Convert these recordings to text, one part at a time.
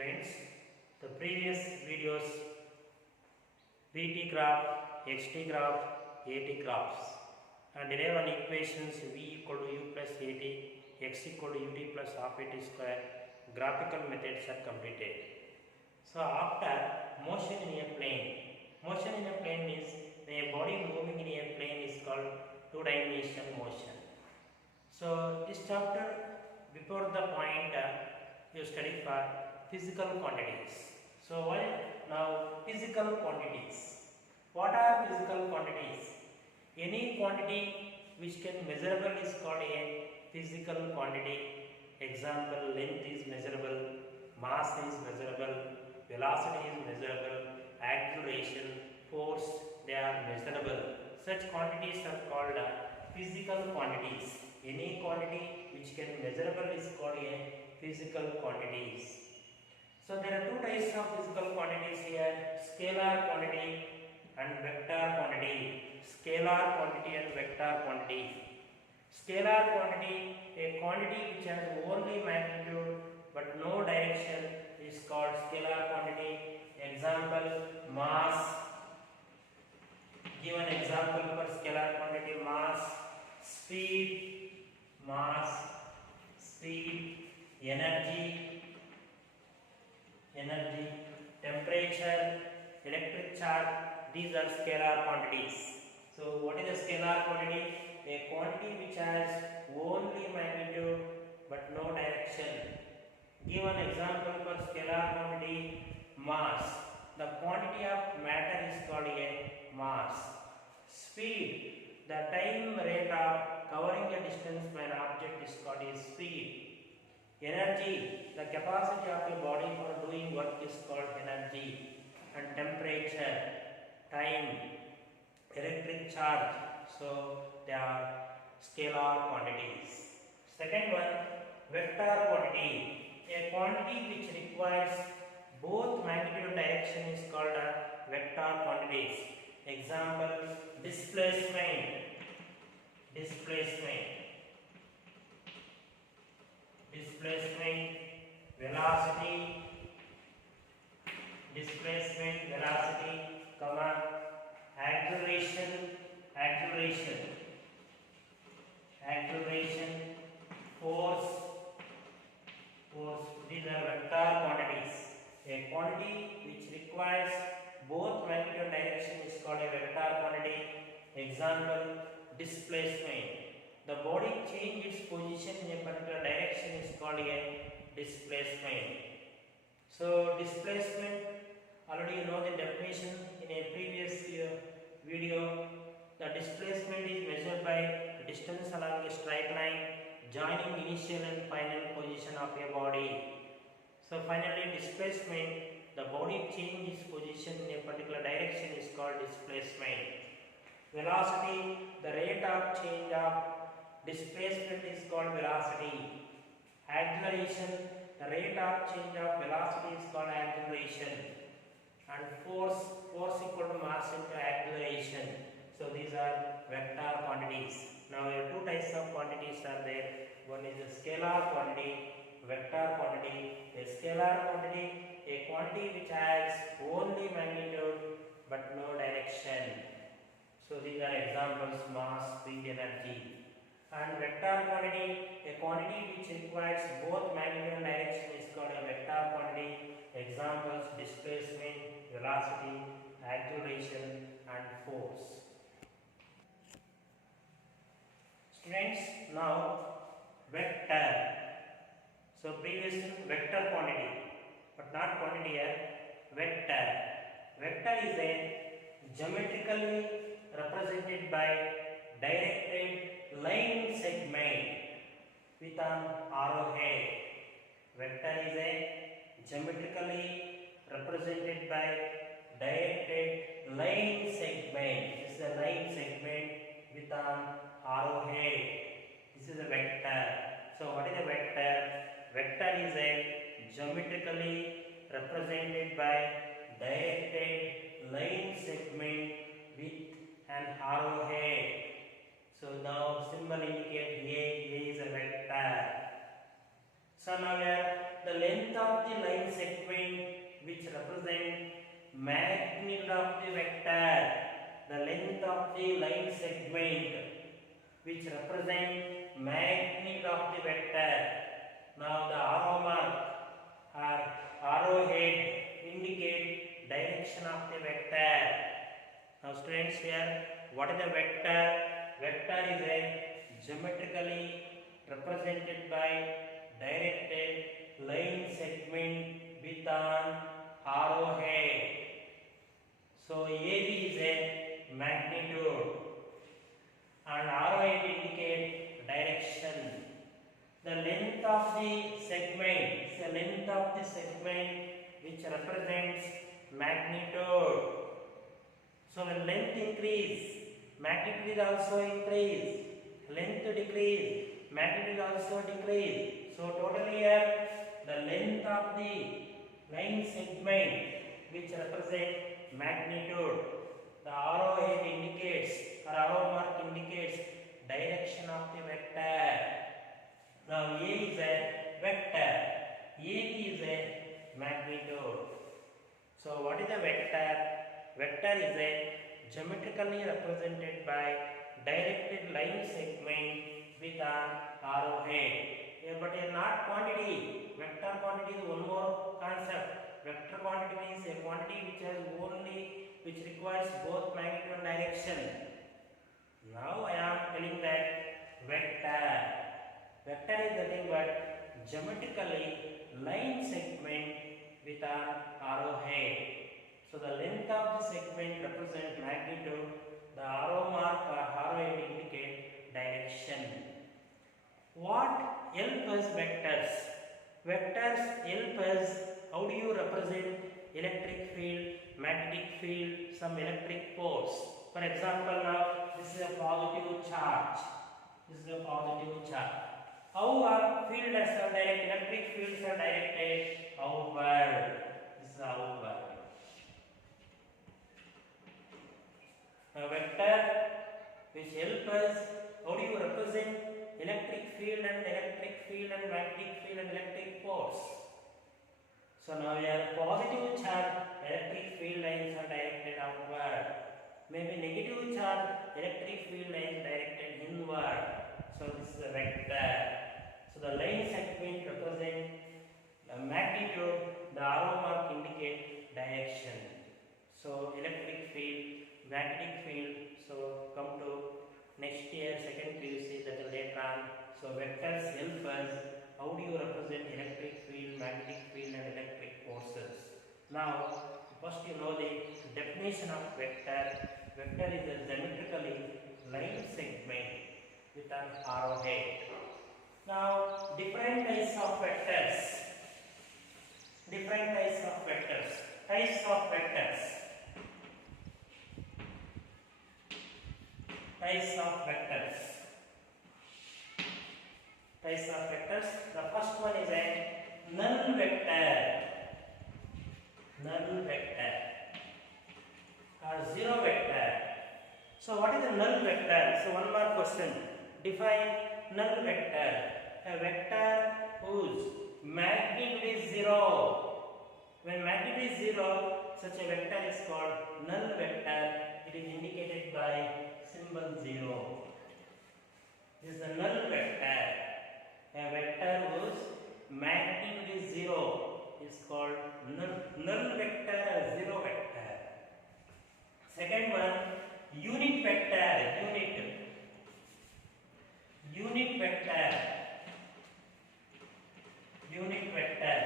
Students, the previous videos VT graph, XT graph, AT graphs and derive an equations V equal to U plus AT, X equal to UT plus half AT square graphical methods are completed. So after motion in a plane means when a body moving in a plane is called two-dimensional motion. So this chapter before the point you study for physical quantities. So now physical quantities. What are physical quantities? Any quantity which can measurable is called a physical quantity. Example, length is measurable, mass is measurable, velocity is measurable, acceleration, force, they are measurable. Such quantities are called physical quantities. Any quantity which can measurable is called a physical quantities. So there are two types of physical quantities here, scalar quantity and vector quantity. Scalar quantity and vector quantity. Scalar quantity, a quantity which has only magnitude but no direction is called scalar quantity. Example, mass. Give an example for scalar quantity: mass, speed, energy, temperature, electric charge. These are scalar quantities. So what is a scalar quantity? A quantity which has only magnitude but no direction. Give an example for scalar quantity: mass. The quantity of matter is called a mass. Speed, the time rate of covering a distance by an object is called a speed. Energy, the capacity of a body for doing work is called energy. And temperature, time, electric charge. So they are scalar quantities. Second one, vector quantity. A quantity which requires both magnitude and direction is called a vector quantities. Example, displacement, velocity, acceleration, force. These are vector quantities. A quantity which requires both magnitude and direction is called a vector quantity. Example, displacement. The body changes its position in a particular direction is called a displacement. So displacement, already you know the definition in a previous video. The displacement is measured by distance along a straight line joining initial and final position of a body. So finally displacement, the body changes position in a particular direction is called displacement. Velocity, the rate of change of displacement is called velocity. Acceleration, the rate of change of velocity is called acceleration. And force equal to mass into acceleration. So these are vector quantities. Now there are two types of quantities are there. One is a scalar quantity, vector quantity. A scalar quantity, a quantity which has only magnitude but no direction. So these are examples: mass, speed, energy. And vector quantity, a quantity which requires both magnitude and direction is called a vector quantity. Examples: displacement, velocity, acceleration and force. Students, now vector. So previously vector quantity, but not quantity here, vector. Vector is a geometrically represented by directed line segment with an arrowhead. Vector is a geometrically represented by directed line segment. This is a line segment with an arrowhead. This is a vector. So what is a vector? Vector is a geometrically represented by directed line segment with an arrowhead. So now symbol indicate A is a vector. So now here the length of the line segment which represent magnitude of the vector. The length of the line segment which represent magnitude of the vector. Now the arrow mark or arrowhead indicate direction of the vector. Now students, here what is the vector? Vector is a geometrically represented by directed line segment with an arrowhead. So AB is a magnitude and arrowhead indicate direction. The length of the segment is the length of the segment which represents magnitude. So when length increase, magnitude is also increase. Length decrease, magnitude is also decrease. So totally here the length of the line segment which represent magnitude. The arrowhead indicates or arrow mark indicates direction of the vector. Now A is a vector, AB is a magnitude. So what is a vector? Vector is a geometrically represented by directed line segment with an arrowhead. But a not quantity. Vector quantity is one more concept. Vector quantity means a quantity which requires both magnitude and direction. Now I am telling that vector. Vector is nothing but geometrically line segment with an arrowhead. So the length of the segment represents magnitude. The arrow mark or arrowhead indicate direction. What help us vectors? Vectors help us. How do you represent electric field, magnetic field, some electric force? For example, now this is a positive charge. This is a positive charge. How are fields are directed? Electric fields are directed outward. This is outward. A vector which help us. How do you represent electric field and magnetic field and electric force? So now we have positive charge, electric field lines are directed outward. Maybe negative charge, electric field lines directed inward. So this is a vector. So the line segment represent the magnitude, the arrow mark indicate direction. So electric field, magnetic field. So come to next year, second PUC, that is later on. So vectors help us. How do you represent electric field, magnetic field and electric forces? Now, first you know the definition of vector. Vector is a geometrically line segment with an arrowhead. Now, different types of vectors. Different types of vectors. Types of vectors. Types of vectors. Types of vectors. The first one is a null vector. Null vector or zero vector. So what is a null vector? So one more question. Define null vector. A vector whose magnitude is zero. When magnitude is zero, such a vector is called null vector. It is indicated by symbol 0. This is a null vector. A vector whose magnitude is 0 is called null vector or zero vector. Second one, unit vector. Unit vector. Unit vector.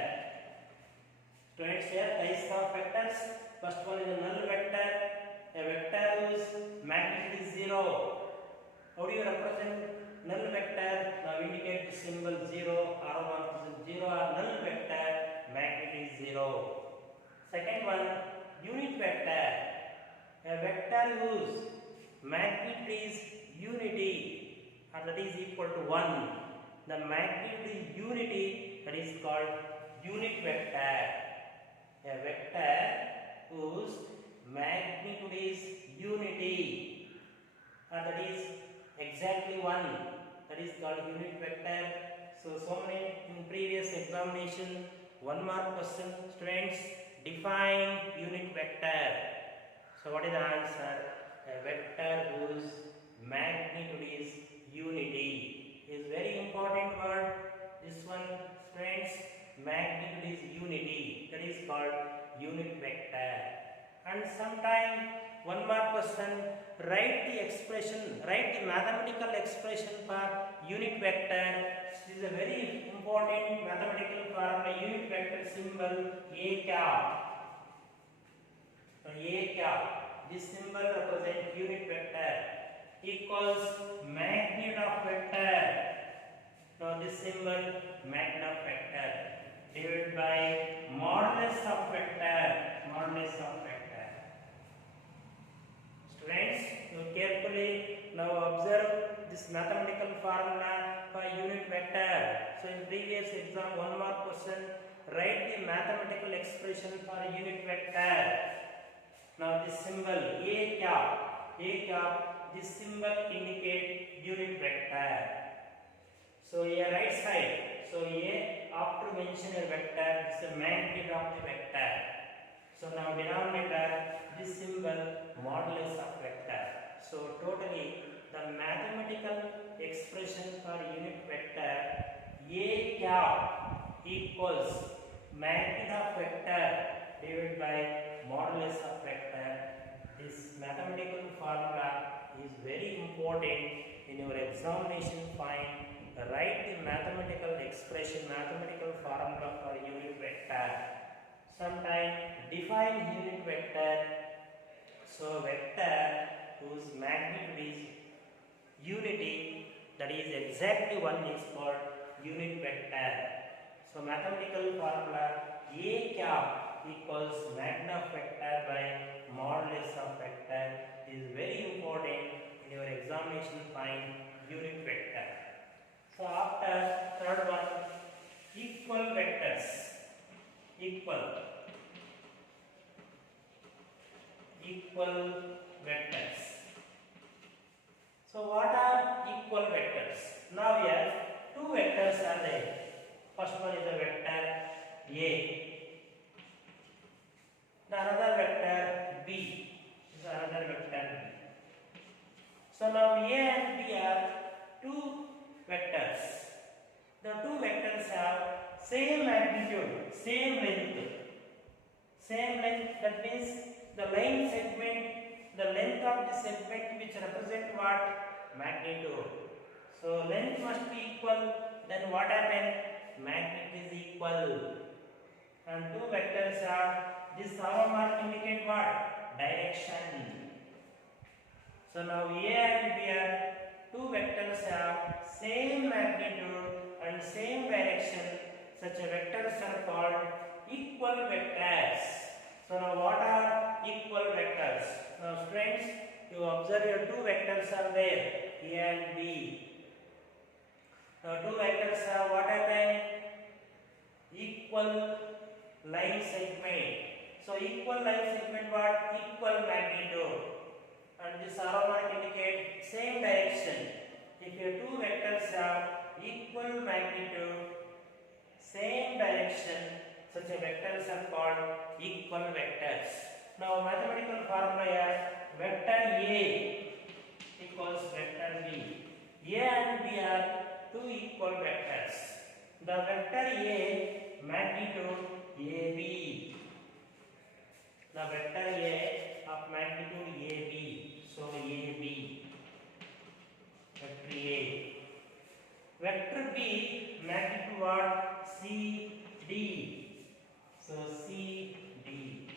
Students, here types of vectors. First one is a null vector. A vector whose magnitude is 0. How do you represent null vector? Now indicate the symbol 0, arrow mark is 0 or null vector, magnitude is 0. Second one, unit vector. A vector whose magnitude is unity or that is equal to 1. The magnitude is unity, that is called unit vector. A vector whose magnitude is unity or that is exactly 1, that is called unit vector. So many in previous examination, 1 mark question. Students, define unit vector. So what is the answer? A vector whose magnitude is unity is very important word. This one, students, magnitude is unity. That is called unit vector. And sometime 1 mark question, write the expression, write the mathematical expression for unit vector. This is a very important mathematical formula. Unit vector symbol A cap. So A cap. This symbol represents unit vector equals magnitude of vector. Now this symbol magnitude of vector divided by modulus of vector. Modulus of vector. Students, you carefully now observe this mathematical formula for unit vector. So in previous exam 1 mark question, write the mathematical expression for unit vector. Now this symbol A cap, this symbol indicate unit vector. So a right side, so A after mention a vector, this is a magnitude of the vector. So now denominator, this symbol modulus of vector. So totally the mathematical expression for unit vector A cap equals magnitude of vector divided by modulus of vector. This mathematical formula is very important in your examination point. Write the mathematical expression, mathematical formula for unit vector. Sometime define unit vector. So vector whose magnitude is unity, that is exactly one is called unit vector. So mathematical formula A cap equals magnitude of vector by modulus of vector is very important in your examination find unit vector. So after third one, equal vectors. Equal vectors. So what are equal vectors? Now we have two vectors are there. First one is the vector A. The another vector B is another vector B. So now A and B are two vectors. The two vectors have same magnitude, same length. Same length, that means the line segment, the length of the segment which represent what? Magnitude. So length must be equal, then what happens? Magnitude is equal. And two vectors are, this arrow mark indicate what? Direction. So now A and B are two vectors have same magnitude and same direction. Such a vectors are called equal vectors. So now what are equal vectors? Now students, you observe your two vectors are there, A and B. Now two vectors have what happened? Equal line segment. So equal line segment what? Equal magnitude. And this arrow mark indicate same direction. If your two vectors have equal magnitude, same direction, such a vectors are called equal vectors. Now mathematical formula here, vector A equals vector B. A and B are two equal vectors. The vector A magnitude AB. The vector A of magnitude AB. So AB. Vector A. Vector B magnitude what? CD. So CD.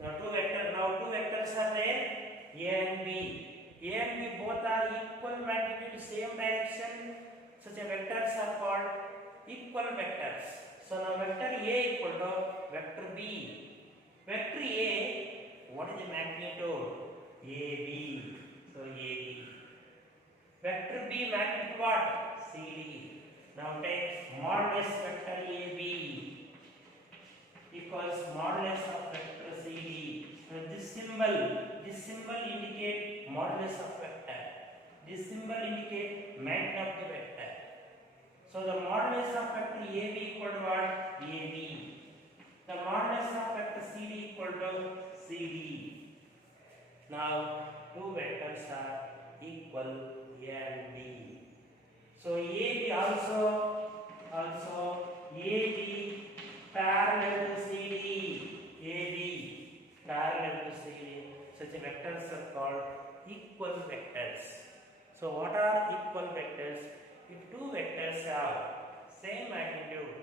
Now two vectors are there, A and B. A and B both are equal magnitude, same direction. Such a vectors are called equal vectors. So now vector A equal to vector B. Vector A, what is the magnitude? AB. So AB. Vector B magnitude what? CD. Now take modulus vector AB equals modulus of vector CD. Now this symbol indicate modulus of vector. This symbol indicate magnitude of the vector. AB equal to what? AB. The modulus of vector CD equal to CD. Now two vectors are equal A and B. So AB also AB parallel to CD. AB parallel to CD. Such vectors are called equal vectors. So what are equal vectors? If two vectors have same magnitude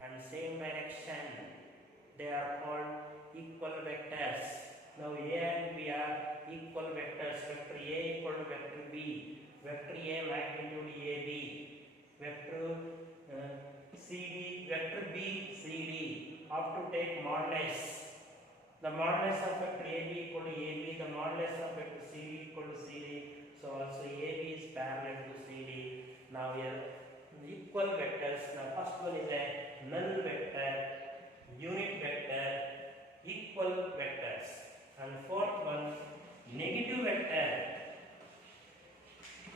and same direction, they are called equal vectors. Now A and B are equal vectors. Vector A equal to vector B. Vector A magnitude AB. Vector CD, vector B CD. Have to take modulus. The modulus of vector AB equal to AB. The modulus of vector CD equal to CD. So also AB is parallel to CD. Now here equal vectors. Now first one is a null vector, unit vector, equal vectors, and fourth one negative vector,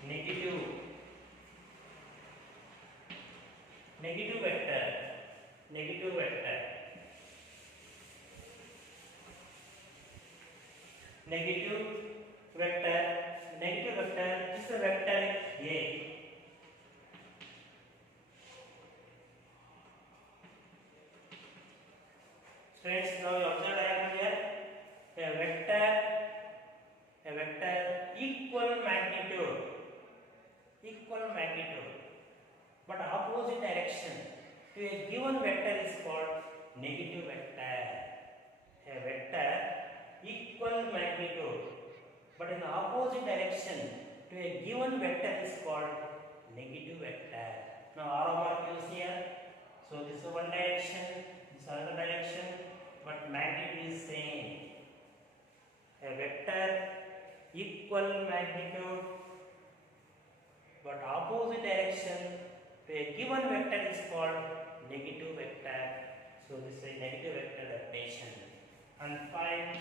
negative vector, negative vector, negative vector is a vector A. Friends, now you observe diagram here. A vector equal magnitude, but opposite direction to a given vector is called negative vector. A vector equal magnitude, but in the opposite direction to a given vector is called negative vector. Now arrow mark use here. So this is one direction, this is another direction, but magnitude is same. A vector equal magnitude but opposite direction to a given vector is called negative vector. So this is a negative vector definition. And find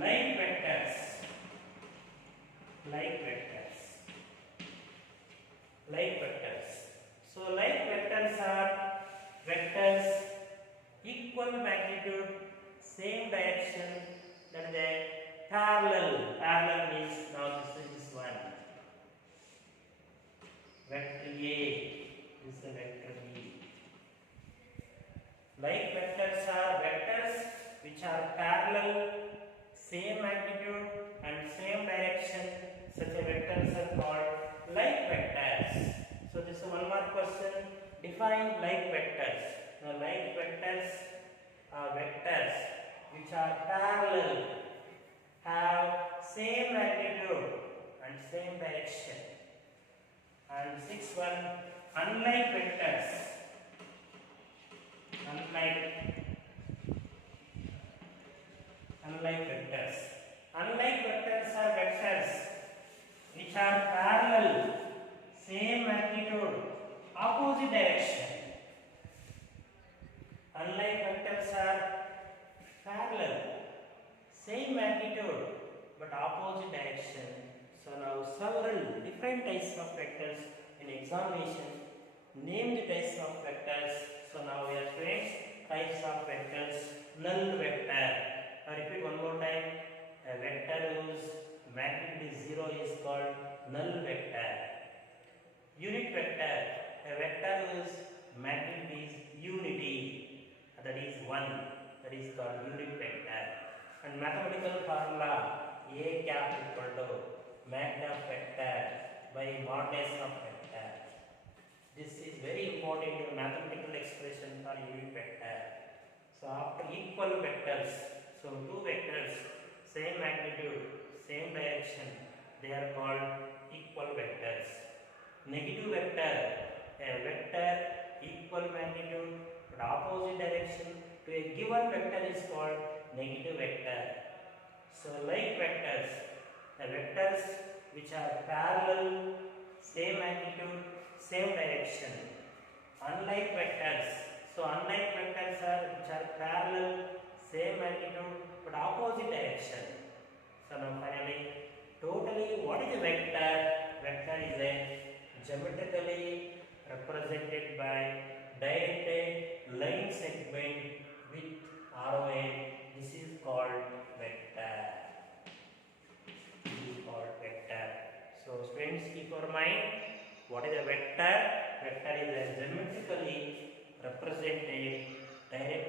like vectors. So like vectors are vectors equal magnitude, same direction, that is a parallel. Parallel means now this is this one. Vector A, this is the vector B. Like vectors are vectors which are parallel, same magnitude and same direction. Such a vectors are called like vectors. So this is one more question. Define like vectors. Now like vectors are vectors which are parallel, have same magnitude and same direction. And sixth one, unlike vectors. Unlike vectors are vectors which are parallel, same magnitude, opposite direction. Unlike vectors are parallel, same magnitude, but opposite direction. So now several different types of vectors in examination. Name the types of vectors. So now we are friends, types of vectors. Null vector. I repeat one more time. A vector whose magnitude is 0 is called null vector. Unit vector. A vector whose magnitude is unity. That is 1. That is called unit vector. And mathematical formula A cap equal to mag of vector by modulus of vector. This is very important mathematical expression for unit vector. So after equal vectors, so two vectors, same magnitude, same direction, they are called equal vectors. Negative vector, a vector equal magnitude but opposite direction to a given vector is called negative vector. So like vectors, the vectors which are parallel, same magnitude, same direction. Unlike vectors, so unlike vectors are which are parallel, same magnitude but opposite direction. So now finally, totally what is a vector? Vector is a geometrically represented by directed line segment with arrow end. This is called vector. This is called vector. So students, keep your mind. What is a vector? Vector is a geometrically represented direct